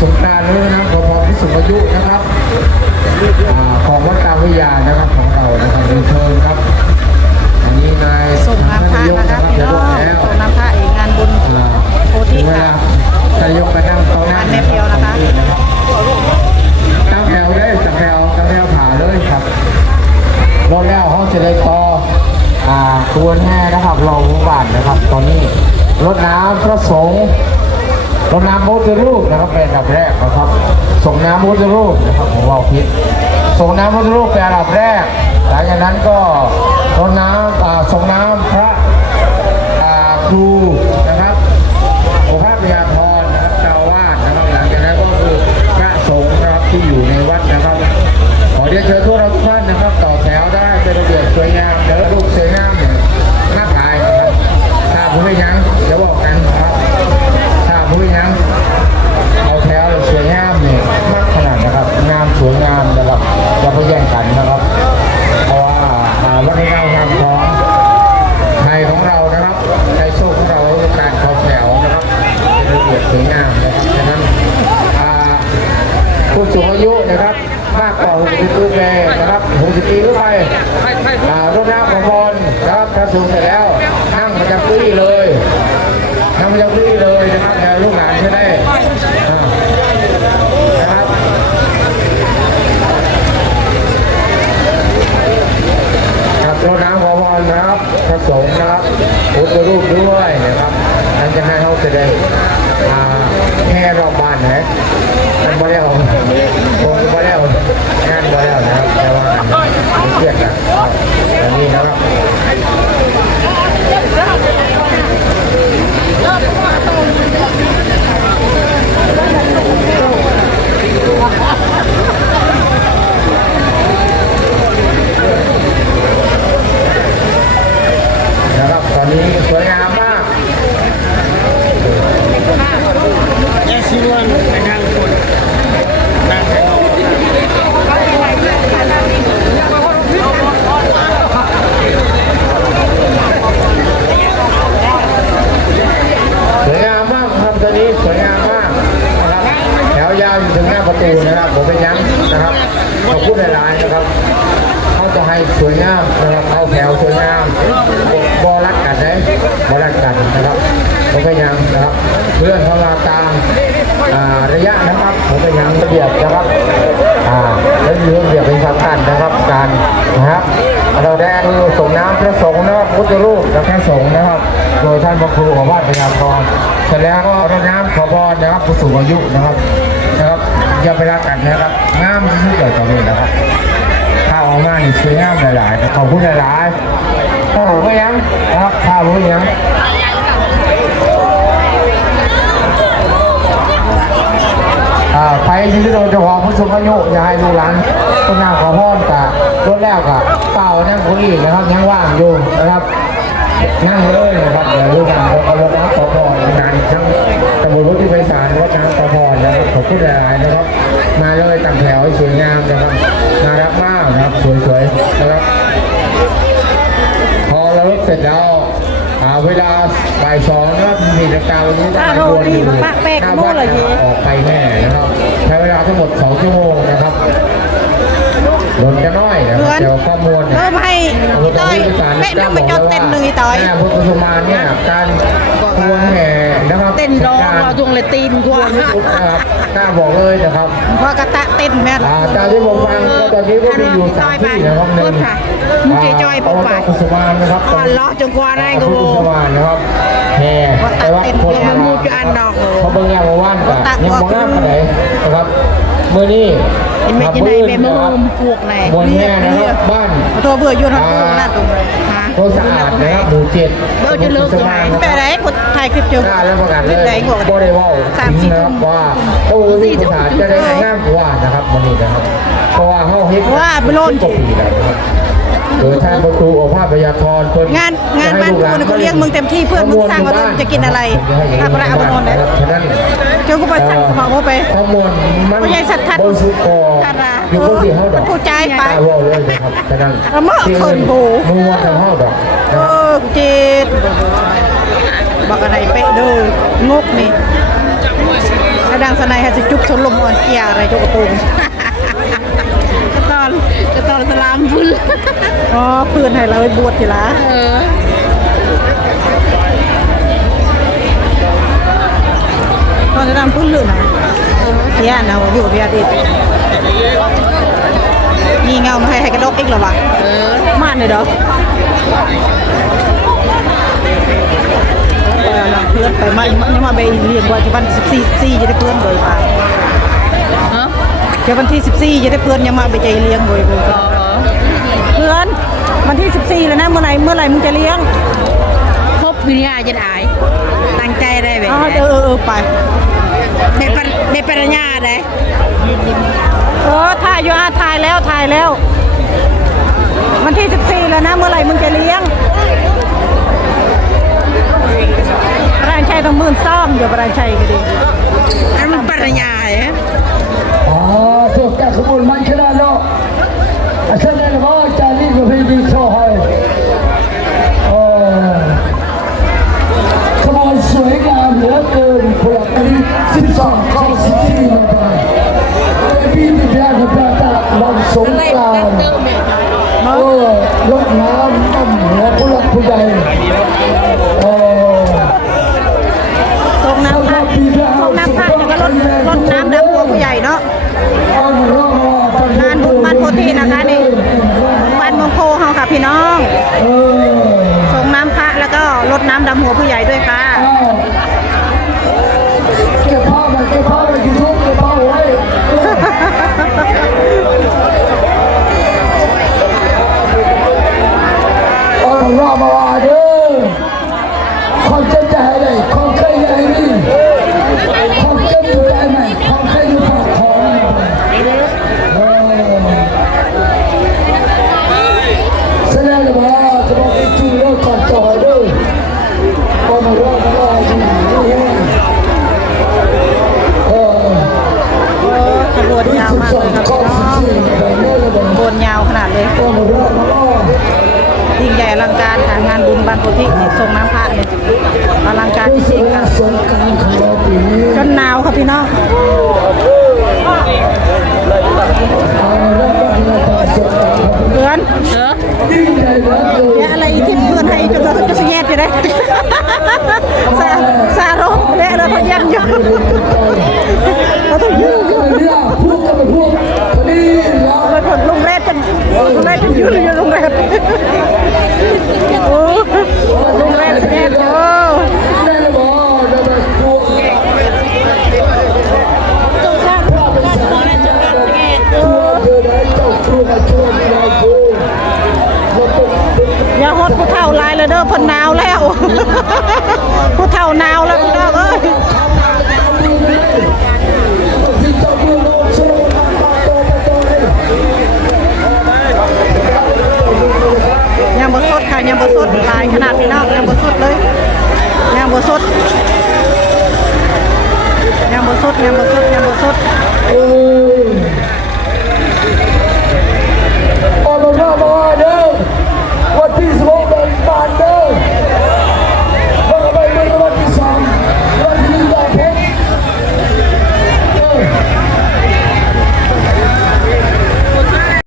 สงกรานต์ด้วยนะครับขอพรผู้สูงอายุนะครับอ่าของวัดกลางวิทยานะครับของเรานะครับเรียนเชิญครับ อันนี้นายส่งน้ำพระนายกนะคะนะครับพี่จะน้ลองงแล้วส่งน้ำพระอีกงานบุญอ่าโพธิถึงเวลาค่ะนายกไปนั่งตรงนั้นงานแม่เพียวนะคะ ส่งน้ำพระพุทธรูปนะครับของเราพิษส่งน้ำพระพุทธรูปเป็นอันดับแรก หลังจากนั้นก็ส่งน้ำส่งน้ำพระครูนะครับโอภาพยาธรนะครับเจ้าวาดนะครับหลังจากนั้นก็คือพระสงฆ์นะครับที่อยู่ในวัดนะครับ ขอเรียนเชิญทุกเราทุกท่านนะครับต่อ ถ้าสูงเสร็จแล้วนั่งประจำที่เลยทำอย่างนี้เลยนะครับแนวลูกหลานจะได้อ่านะครับครับรดน้ำขอพรนะครับพระสงฆ์นะครับพุทธรูปด้วยนะครับนั่นจะให้เขาจะได้แค่รอบบ้านนะมันบ่ได้เอาคงบ่ได้เอางานบ่ได้เอานะครับแต่ว่า เรียดนะครับอย่างนี้นะครับนะครับตอนนี้สวยงามมาก แยกชิวันไปนั่งคนนั่งให้น้อง สวยงามมากครับตอนนี้สวยงามมากนะครับแถวยาวอยู่ถึงหน้า ประตูนะครับผมเป็นยังนะครับขอบคุณหลายๆนะครับเขาจะให้สวยงามนะครับเอาแถวสวยงามบอรัดกันได้บอรัดกันนะครับผมเป็นยังนะครับ เพื่อนเขามาตามอ่าระยะนะครับผมเป็นยังระเบียบนะครับอ่าและมีระเบียบเป็นสำคัญนะครับการนะครับเราได้ส่งน้ำพระสงฆ์นะครับพุทธรูปและพระสงฆ์นะครับ โดยท่านพระครูของวัดพยากรเสร็จแล้วก็รดน้ำขอพรนะครับผู้สูงอายุนะครับนะครับ อย่าไปรักกันนะครับงามที่สุดเลยตอนนี้นะครับข้าวออกมานี่สวยงามหลายๆขอบคุณหลายๆข้าวก็ยังนะครับข้าวรู้ยังไปที่โดนเจ้าของผู้สูงอายุอย่าให้ลูกหลานต้นน้ำขอพรกับรถแล้วกับเต่านั่งคุยนะครับยังว่างอยู่นะครับ นั่งเลยนะครับเดี๋ยวรู้กันเราเอารถน้ำขอพรงานทั้งตำรวจที่ไฟสารรถน้ำขอพรนะครับขอบคุณหลายๆนะครับ มาเลยตั้งแถวให้สวยงามนะครับน่ารักมากนะครับสวยๆนะครับพอเรารถเสร็จแล้วอ่าเวลาบ่ายสองนะครับมีกิกรรมวันนี้ต้องไปวนอยู่หน้าวัดนออกไปแน่นะครับใช้เวลาทั้งหมดสองชั่วโมงนะครับ รถจะน้อยนะครับเดี๋ยวข้อมูลเพิ่มให้ต้อยแม่นั่งมาจอดเต้นหนึ่งอีต้อยแม่พุทธสุมาเนี่ยการขบวนแห่นะครับเต้นร้องเราจงเลยตีนกว่าที่สุดนะครับกล้าบอกเลยนะครับพอกระตะเต้นแม่อ่าจากที่ผมฟังก็ตอนนี้ก็มีอยู่สามที่นะครับหนึ่งมุกจอยปุ๊บไปพุทธสุมานะครับก่อนล้อจงกว่าได้ก็พุทโมธสุมานะครับ แห่ว่าตัดเต้นเพื่อมามูจะอันดอกเออเขาเบิ่งแย่มาว่านกันตัดยังว่ามองหน้ากันไหนนะครับมื่อนี้เห็นไหมจะได้แม่มือพวกไหนบนแม่นะครับบ้านตัวเบื่ออยู่ทั้งตัวนั่นตรงเลยฮะโคสะอาดนะครับหมู่เจ็ดเบื่อจะเลิกตรงไหนไปไหนคนถ่ายคลิปเจอกล้าแล้วประกาศคเลลิปยไหนบอกบ่ได้เว่าสามสี่นะคทุ่รับมว่าโอ้ยภาษาจะได้งามกว่านะครับวันนี้นะครับเพราะว่าเฮาเฮ็ดว่าไปโลนสิบกว่าปีแล้วนะครับ โดยท่านประตูโอภาสพยาธรเพิ่งานงานบ้านกูเนี่ยเขาเลี้ยงมึงเต็มที่เพื่อนมึงสร้างว่ามึงจะกินอะไรถ้าพระเอาไปนอนเลยฉะนั้นเจ้าก็ไปสั่งสมองว่าไปข้อมูลมันไม่ใช่สัตว์ทัดบนสุกอทัดราอยู่บนสีเฮาดอกผู้ใจไปตาว่าเลยนะครับฉะนั้นละเมอเขินโผมัวทางเฮาดอกเออเจ็ดบอกอะไรเป๊ะเด้องกนี่กระดังสนายฮะสิจุกสนลมอ่อนเกียอะไรจกกระโปรง กระตอนกระตอน สลามพุ่นอ๋อเพื่อนให้เราไปบวชทีละเออตอนจะดำพุ่นลื่นะเทียนนะอยู่กับพี่อาทิตย์มีเงามาให้ให้กระดกอีกหรอวะเออมานเลยดอกไปเอาล่ะเพื่อนไปมามาไปเรียนว่าจะวันสิบสี่สี่จะได้เพื่อนเลยไปเนาะ ดี๋ยววันที่สิบสี่จะได้เพื่อนยังมาไปใจเลี้ยงเลยเลยอ๋อเพื่อนวันที่สิบสี่แล้วนะเมื่อไหร่เมื่อไหร่มึงจะเลี้ยงครบวิญญาจะได้ตั้งใจได้แบบอ๋อไหนเออเออเออไปได้ปรได้ปริญญาได้เออถ่ายอยู่อาถ่ายแล้วถ่ายแล้ว วันที่สิบสี่แล้วนะเมื่อไหร่มึงจะเลี้ยงร้านชัยต้องหมื่นซ่อมเดี๋ยวร้านชัยก็ดีอันมันปริญญาเหรอ Ah, tu tak kebul main kena lo. Asal dah mau cari berbiji sohai. Oh. ขบวนสวยงามเหลือเกินพ อง เออ ส่งน้ำพระแล้วก็ลดน้ำดำหัวผู้ใหญ่ด้วยค่ะ อ้าวเก็บผ้าไว้เก็บผ้าไว้ยูทูบเก็บผ้าไว้เออรอมาว่าเด้อความเจ็บใจเลยความเคยใหญ่นี่ความเจ็บอยู่ได้ไหมความเคยอยู่ปากท้องเออแสดงว่าจะบอกให้จูเลิกก่อนจอเด้อ ก็มาเริ่มมาลอยอยู่นี่เออ โอ้ขบวน ที่ ยาว สิบ มาก สอ เล ง ยครับ ข้อ พี่น้ สิ อบ ง สี่แบบนี้เลยบอก ขบวนยาวขนาดเลย ก็มาเริ่มมาลอย ยิ่งใหญ่อลังการค่ะงานบุญบ้าน โพธินี่ส่งน้ำพระเนี่ยอลังการจริงๆค่ะสงการของเราปีนี้จนหนาวค่ะพี่น้องเการสงการเพื่อนเออยิ่งใหญ่เหลือเกินเนี่ยอะไรที่เพื่อนให้จนเราจะเสียดอยู่ได้ซาซาโรและเราทำยันอยู่เนาดพี่น้องยังบ่สดเลยยังบ่สดยังบ่สดยังบ่สดยังบ่สดโอ้โหมาเด้